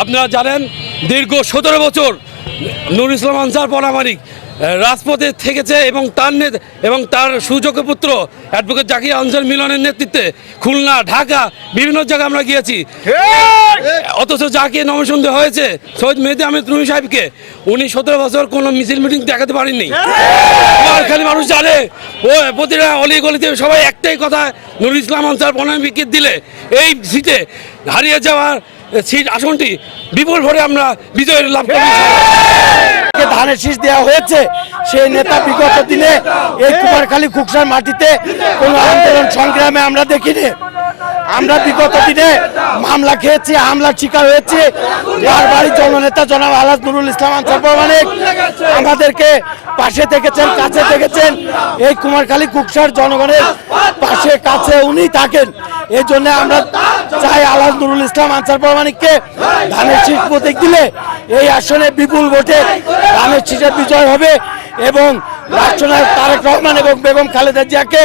আপনারা জানেন দীর্ঘ সতেরো বছর নুর ইসলাম আনসার পরামানিক রাজপথে থেকেছে এবং তার এবং তার সুযোগ্য পুত্র অ্যাডভোকেট জাকির আনসার মিলনের নেতৃত্বে খুলনা, ঢাকা, বিভিন্ন জায়গায় আমরা গিয়েছি। অথচ নমিনেশন দেওয়া হয়েছে সৈয়দ মেহেদি আহমেদ রুমি সাহেবকে, উনি সতেরো বছর কোনো মিছিল মিটিং দেখাতে পারেননি। খালি মানুষ জানে, ও প্রতিটা অলি গলিতে সবাই একটাই কথা নুর ইসলাম আনসার পনামিকে দিলে। এই সিটে হারিয়ে যাওয়ার সিট আসনটি বিপুল ভরে আমরা বিজয় লাভ করি ধানের শীষ দেওয়া হয়েছে, সেই নেতা বিগত দিনে এই কুমারখালী কুকসার মাটিতে কোনো আন্দোলন সংগ্রামে আমরা দেখিনি। আমরা বিগত দিনে মামলা খেয়েছি, হামলার শিকার হয়েছি। যার বাড়ি জননেতা জনাব আলাদ নুরুল ইসলাম আনসার প্রমাণিক আমাদেরকে পাশে থেকেছেন কাছে থেকেছেন এই কুমারখালী কুকসার জনগণের পাশে, কাছে উনি থাকেন। এই জন্য আমরা চাই আলাদ নুরুল ইসলাম আনসার প্রমাণিককে ধানের শীষ প্রতীক দিলে এই আসনে বিপুল ভোটে রামের শীষের বিজয় হবে এবং রাষ্ট্রনায়ক তারেক রহমান এবং বেগম খালেদা জিয়াকে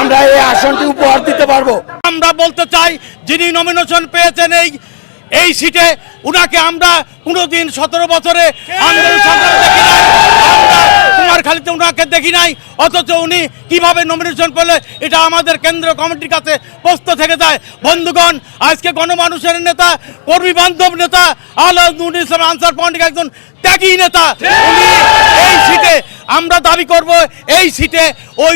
আমরা এই আসনটি উপহার দিতে পারব। আমরা বলতে চাই, যিনি নমিনেশন পেয়েছেন এই এই সিটে উনাকে আমরা কোনোদিন সতেরো বছরে আন্দোলন দেখি কুমারখালীতে উনাকে দেখি নাই, অথচ উনি কীভাবে নমিনেশন পেলে, এটা আমাদের কেন্দ্র কমিটির কাছে প্রশ্ন থেকে যায়। বন্ধুগণ, আজকে গণমানুষের নেতা, কর্মী বান্ধব নেতা আল্লাহ ইসলাম আনসার পন্ডিক একজন ত্যাগী নেতা। এই সিটে আমরা দাবি করব, এই সিটে ওই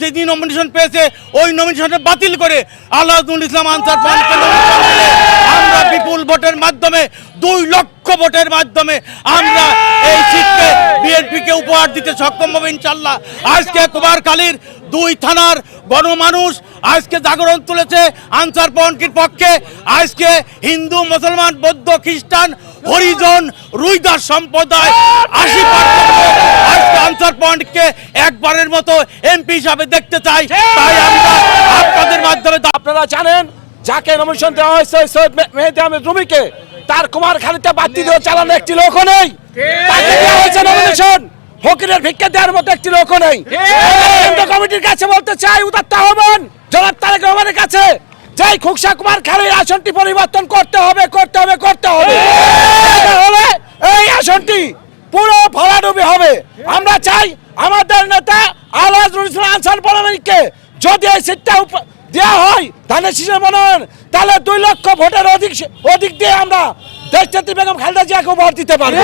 যেদিন নমিনেশন পেয়েছে, ওই নমিনেশনটা বাতিল করে আল্লাহুল ইসলাম আনসার দিলে আমরা বিপুল ভোটের মাধ্যমে দুই লক্ষ ভোটের মাধ্যমে আমরা এই সিটকে বিএনপিকে উপহার দিতে সক্ষম হবে ইনশাল্লাহ আজকে কুমারখালীর দুই থানার গণমানুষ আজকে জাগরণ তুলেছে আনসার পন্ডির পক্ষে। আজকে হিন্দু মুসলমান বৌদ্ধ খ্রিস্টান হরিজন রুইদাস সম্প্রদায় আশি আজকে আনসার পয়েন্টকে একবারের মতো এমপি হিসাবে দেখতে চাই। তাই আমরা আপনাদের মাধ্যমে আপনারা জানেন যাকে নমিশন দেওয়া হয়েছে সৈয়দ মেহেদি আহমেদ রুমিকে তার কুমার কুমারখালীতে বাতি দিয়ে চালানো একটি লোক নেই। তাকে দেওয়া হয়েছে নমিনেশন ফকিরের ভিক্ষা দেওয়ার মতো একটি লোক নেই। কমিটির কাছে বলতে চাই উদাত্ত আহ্বান জনাব তারেক রহমানের কাছে যেই খুকসা কুমার খালির আসনটি পরিবর্তন করতে হবে করতে হবে করতে হবে। হলে এই আসনটি পুরো ভরাডুবি হবে। আমরা চাই আমাদের নেতা আলহাজ আনসার পরামানিককে যদি এই সিটটা দেওয়া হয় ধানের শীষে মনোনয়ন তাহলে দুই লক্ষ ভোটের অধিক অধিক দিয়ে আমরা দেশনেত্রী বেগম খালেদা জিয়াকে ভোট দিতে পারব।